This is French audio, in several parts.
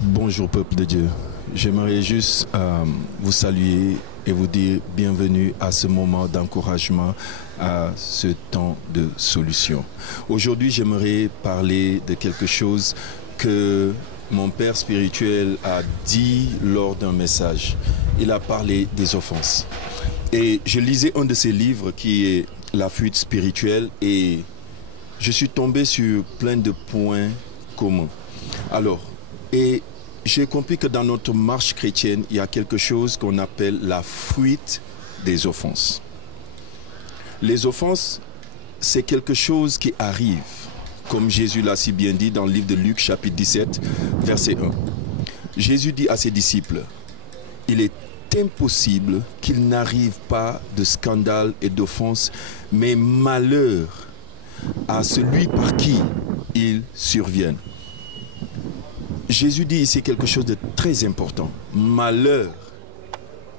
Bonjour peuple de Dieu, j'aimerais juste vous saluer et vous dire bienvenue à ce moment d'encouragement, à ce temps de solution. Aujourd'hui j'aimerais parler de quelque chose que mon père spirituel a dit lors d'un message. Il a parlé des offenses. Et je lisais un de ses livres qui est La fuite spirituelle et je suis tombé sur plein de points communs. Alors, et j'ai compris que dans notre marche chrétienne, il y a quelque chose qu'on appelle la fuite des offenses. Les offenses, c'est quelque chose qui arrive, comme Jésus l'a si bien dit dans le livre de Luc, chapitre 17, verset 1. Jésus dit à ses disciples, il est impossible qu'il n'arrive pas de scandale et d'offense, mais malheur à celui par qui ils surviennent. Jésus dit ici quelque chose de très important. Malheur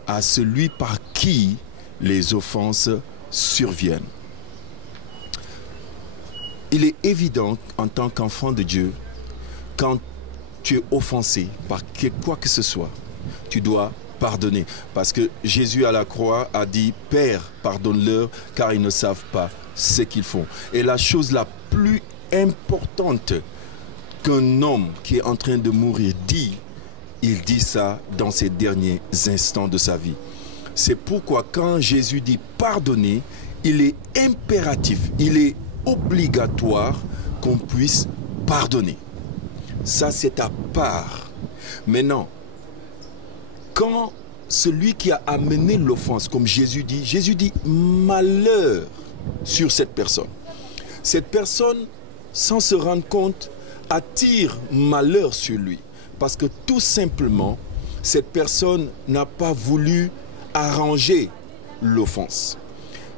à celui par qui les offenses surviennent. Il est évident en tant qu'enfant de Dieu, quand tu es offensé par quoi que ce soit, tu dois pardonner. Parce que Jésus à la croix a dit, Père, pardonne-leur car ils ne savent pas ce qu'ils font. Et la chose la plus importante qu'un homme qui est en train de mourir dit, il dit ça dans ses derniers instants de sa vie. C'est pourquoi quand Jésus dit pardonner, il est impératif, il est obligatoire qu'on puisse pardonner. Ça c'est à part. Maintenant, quand celui qui a amené l'offense, comme Jésus dit malheur sur cette personne. Cette personne, sans se rendre compte, attire malheur sur lui. Parce que tout simplement, cette personne n'a pas voulu arranger l'offense.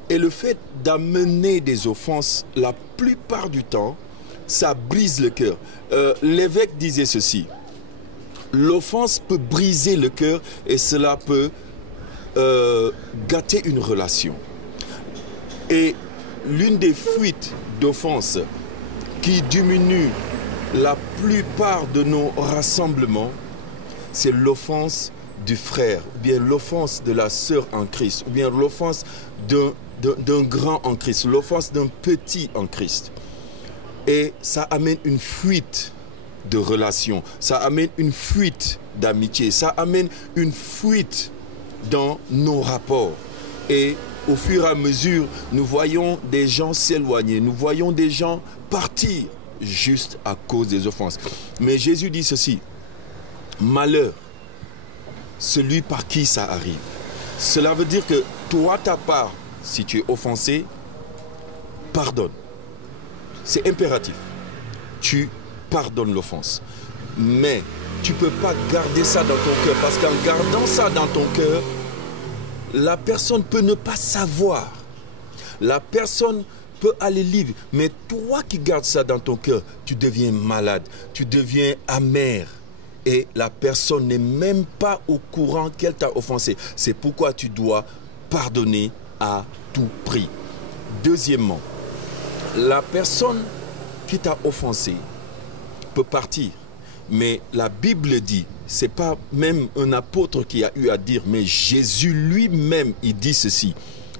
Et le fait d'amener des offenses, la plupart du temps, ça brise le cœur. L'évêque disait ceci. L'offense peut briser le cœur et cela peut gâter une relation. Et l'une des fuites d'offense qui diminue la plupart de nos rassemblements, c'est l'offense du frère, ou bien l'offense de la sœur en Christ, ou bien l'offense d'un grand en Christ, l'offense d'un petit en Christ. Et ça amène une fuite de relations, ça amène une fuite d'amitié, ça amène une fuite dans nos rapports. Et au fur et à mesure, nous voyons des gens s'éloigner, nous voyons des gens partir juste à cause des offenses. Mais Jésus dit ceci, malheur, celui par qui ça arrive. Cela veut dire que toi, ta part, si tu es offensé, pardonne. C'est impératif. Tu pardonnes l'offense. Mais tu ne peux pas garder ça dans ton cœur, parce qu'en gardant ça dans ton cœur, la personne peut ne pas savoir. La personne peut aller libre. Mais toi qui gardes ça dans ton cœur, tu deviens malade, tu deviens amer. Et la personne n'est même pas au courant qu'elle t'a offensé. C'est pourquoi tu dois pardonner à tout prix. Deuxièmement, la personne qui t'a offensé peut partir. Mais la Bible dit, ce n'est pas même un apôtre qui a eu à dire, mais Jésus lui-même, il dit ceci.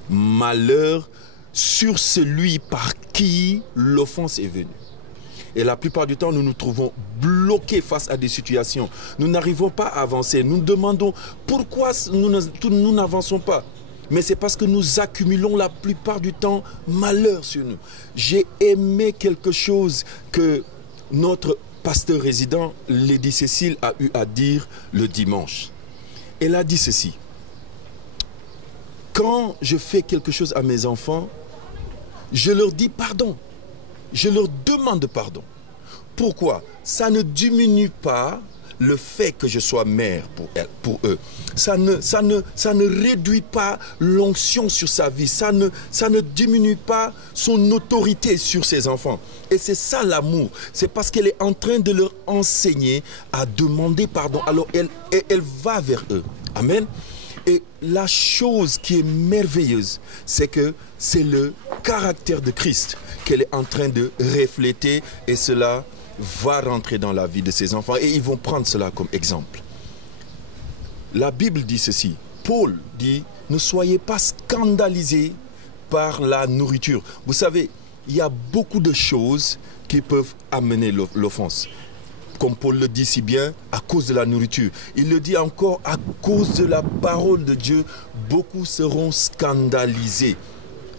Malheur sur celui par qui l'offense est venue. Et la plupart du temps, nous nous trouvons bloqués face à des situations. Nous n'arrivons pas à avancer. Nous nous demandons pourquoi nous n'avançons pas. Mais c'est parce que nous accumulons la plupart du temps malheur sur nous. J'ai aimé quelque chose que notre pasteur résident, Lady Cécile, a eu à dire le dimanche. Elle a dit ceci. Quand je fais quelque chose à mes enfants, je leur dis pardon. Je leur demande pardon. Pourquoi? Ça ne diminue pas le fait que je sois mère pour eux. Ça ne réduit pas l'onction sur sa vie. Ça ne diminue pas son autorité sur ses enfants. Et c'est ça l'amour. C'est parce qu'elle est en train de leur enseigner à demander pardon. Alors elle va vers eux. Amen. Et la chose qui est merveilleuse, c'est que c'est le caractère de Christ qu'elle est en train de refléter et cela va rentrer dans la vie de ses enfants et ils vont prendre cela comme exemple. La Bible dit ceci. Paul dit, ne soyez pas scandalisés par la nourriture. Vous savez, il y a beaucoup de choses qui peuvent amener l'offense. Comme Paul le dit si bien, à cause de la nourriture. Il le dit encore, à cause de la parole de Dieu, beaucoup seront scandalisés.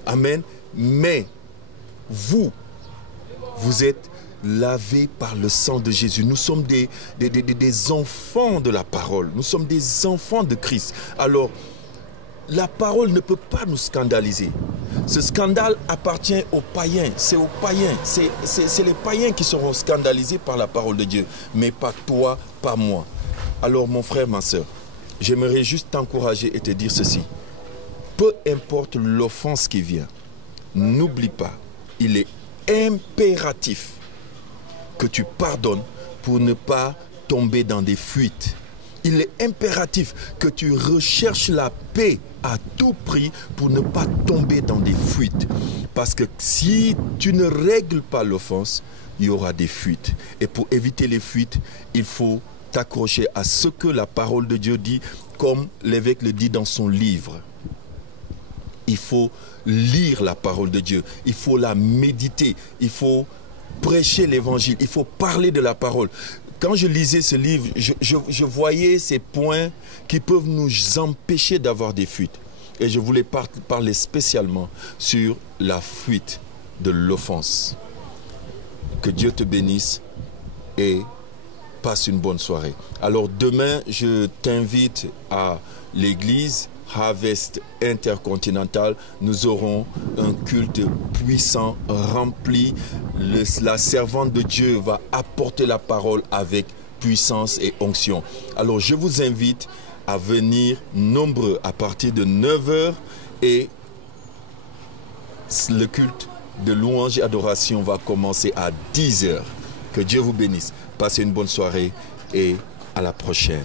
Amen. Mais vous êtes lavés par le sang de Jésus. Nous sommes des enfants de la parole. Nous sommes des enfants de Christ. Alors, la parole ne peut pas nous scandaliser. Ce scandale appartient aux païens. C'est aux païens. C'est les païens qui seront scandalisés par la parole de Dieu. Mais pas toi, pas moi. Alors, mon frère, ma soeur, j'aimerais juste t'encourager et te dire ceci. Peu importe l'offense qui vient, n'oublie pas, il est impératif que tu pardonnes pour ne pas tomber dans des fuites. Il est impératif que tu recherches la paix à tout prix pour ne pas tomber dans des fuites. Parce que si tu ne règles pas l'offense, il y aura des fuites. Et pour éviter les fuites, il faut t'accrocher à ce que la parole de Dieu dit, comme l'évêque le dit dans son livre. Il faut lire la parole de Dieu, il faut la méditer, il faut prêcher l'évangile, il faut parler de la parole. Quand je lisais ce livre, je voyais ces points qui peuvent nous empêcher d'avoir des fuites. Et je voulais parler spécialement sur la fuite de l'offense. Que Dieu te bénisse et passe une bonne soirée. Alors demain, je t'invite à l'église Harvest Intercontinental. Nous aurons un culte puissant, rempli. La servante de Dieu va apporter la parole avec puissance et onction. Alors je vous invite à venir nombreux à partir de 9 h et le culte de louange et adoration va commencer à 10 h. Que Dieu vous bénisse. Passez une bonne soirée et à la prochaine.